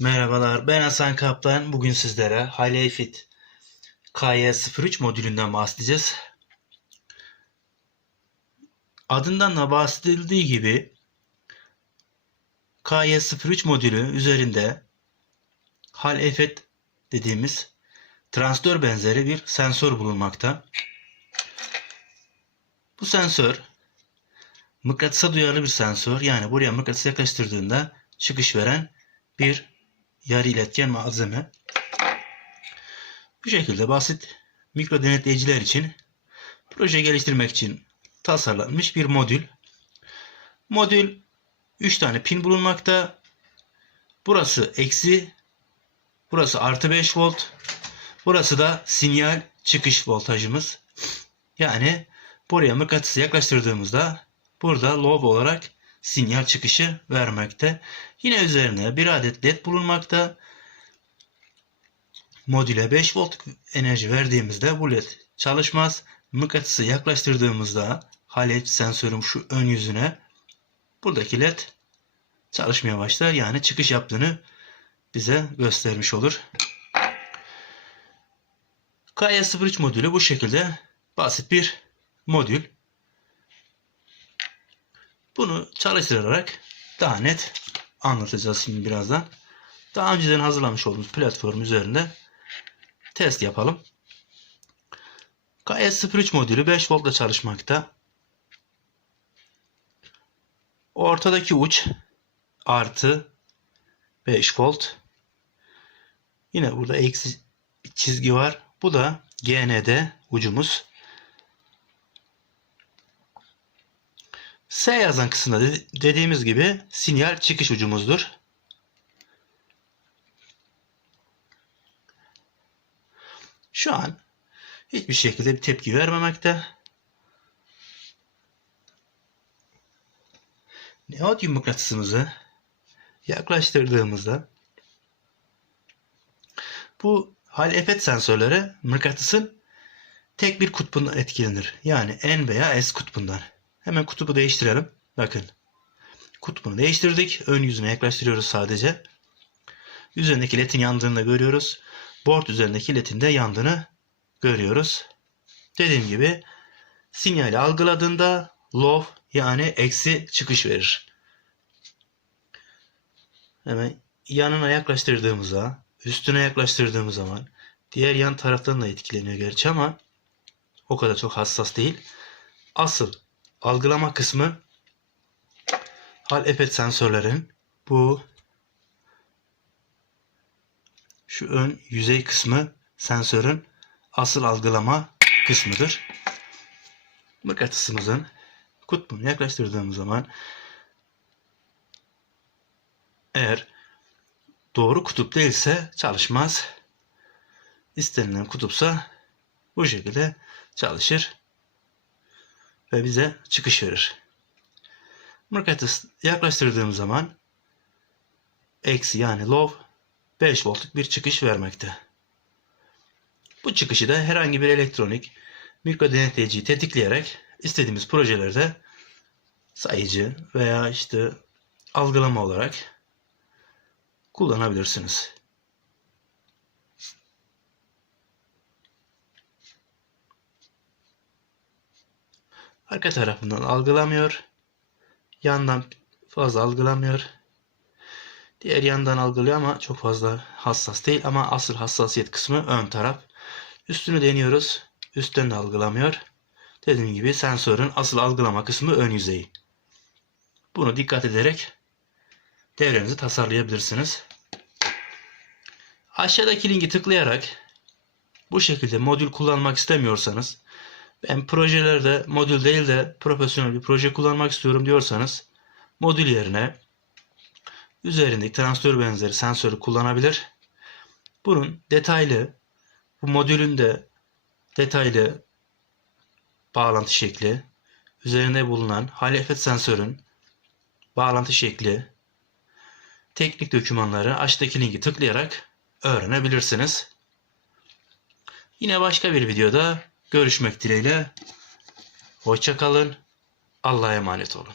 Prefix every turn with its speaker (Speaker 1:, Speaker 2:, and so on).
Speaker 1: Merhabalar, ben Hasan Kaplan. Bugün sizlere Highlight KY03 modülünden bahsedeceğiz. Adından da bahsedildiği gibi KY03 modülü üzerinde hal efet dediğimiz transistör benzeri bir sensör bulunmakta. Bu sensör mıknatısa duyarlı bir sensör. Yani buraya mıknatısı yaklaştırdığında çıkış veren bir yarı iletken malzeme. Bu şekilde basit mikro denetleyiciler için proje geliştirmek için tasarlanmış bir modül. Modül 3 tane pin bulunmakta. Burası eksi, burası artı 5 volt, burası da sinyal çıkış voltajımız. Yani buraya mıknatısı yaklaştırdığımızda burada lob olarak sinyal çıkışı vermekte. Yine üzerine bir adet led bulunmakta. Modüle 5 volt enerji verdiğimizde bu led çalışmaz. Mıknatısı yaklaştırdığımızda halet sensörüm şu ön yüzüne buradaki led çalışmaya başlar. Yani çıkış yaptığını bize göstermiş olur. KY03 modülü bu şekilde basit bir modül. Bunu çalıştırarak daha net anlatacağız şimdi birazdan. Daha önceden hazırlamış olduğumuz platform üzerinde test yapalım. KS03 modülü 5 voltla çalışmakta. Ortadaki uç artı 5 volt. Yine burada eksi çizgi var. Bu da GND ucumuz. S yazan kısımda dediğimiz gibi sinyal çıkış ucumuzdur. Şu an hiçbir şekilde bir tepki vermemekte. Neodyum mıknatısımızı yaklaştırdığımızda bu hal efet sensörleri mıknatısın tek bir kutbundan etkilenir. Yani N veya S kutbundan. Hemen kutubu değiştirelim. Bakın. Kutbunu değiştirdik. Ön yüzüne yaklaştırıyoruz sadece. Üzerindeki ledin yandığını da görüyoruz. Board üzerindeki ledin de yandığını görüyoruz. Dediğim gibi sinyali algıladığında low yani eksi çıkış verir. Hemen yanına yaklaştırdığımızda, üstüne yaklaştırdığımız zaman diğer yan taraftan da etkileniyor gerçi ama o kadar çok hassas değil. Asıl algılama kısmı hal efet sensörlerin bu şu ön yüzey kısmı sensörün asıl algılama kısmıdır. Mıknatısımızın kutbunu yaklaştırdığımız zaman eğer doğru kutup değilse çalışmaz. İstenilen kutupsa bu şekilde çalışır ve bize çıkış verir. Mıknatıs yaklaştırdığım zaman eksi yani low 5 voltluk bir çıkış vermekte. Bu çıkışı da herhangi bir elektronik mikro denetleyiciyi tetikleyerek istediğimiz projelerde sayıcı veya işte algılama olarak kullanabilirsiniz. Arka tarafından algılamıyor. Yandan fazla algılamıyor. Diğer yandan algılıyor ama çok fazla hassas değil. Ama asıl hassasiyet kısmı ön taraf. Üstünü deniyoruz. Üstten de algılamıyor. Dediğim gibi sensörün asıl algılama kısmı ön yüzeyi. Bunu dikkat ederek devrenizi tasarlayabilirsiniz. Aşağıdaki linki tıklayarak bu şekilde modül kullanmak istemiyorsanız ben projelerde modül değil de profesyonel bir proje kullanmak istiyorum diyorsanız modül yerine üzerindeki transistör benzeri sensörü kullanabilir. Bunun detaylı bu modülün de detaylı bağlantı şekli üzerinde bulunan halefet sensörün bağlantı şekli teknik dokümanları aşağıdaki linki tıklayarak öğrenebilirsiniz. Yine başka bir videoda Görüşmek dileğiyle. Hoşça kalın. Allah'a emanet olun.